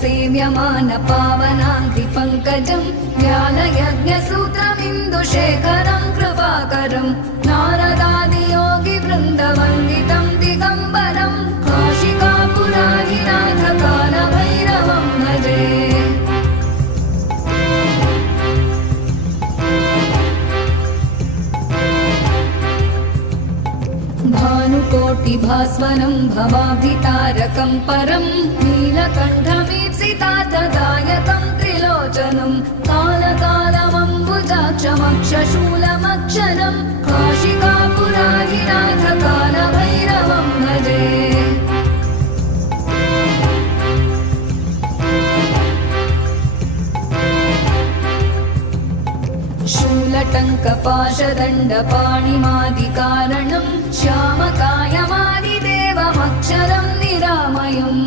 सेव्यमान पावनाङ्घ्रिपङ्कजं ज्ञानयज्ञसूत्रमिन्दुशेखरं कृपाकरं नारदादियोगिवृन्दवन्दितं दिगम्बरं काशिकापुराधिनाथ कालभैरवं भजे। भानुकोटिभास्वरं भवाब्धितारकं परं नीलकण्ठमीप्सितार्थदायकं त्रिलोचनं कालकालमम्बुजाक्षमक्षशूलमक्षरं काशिकापुराधिनाथ कालभैरवं भजे। शूलटङ्कपाशदण्डपाणिमादिकारणं श्यामकायमादिदेवमक्षरं निरामयम्।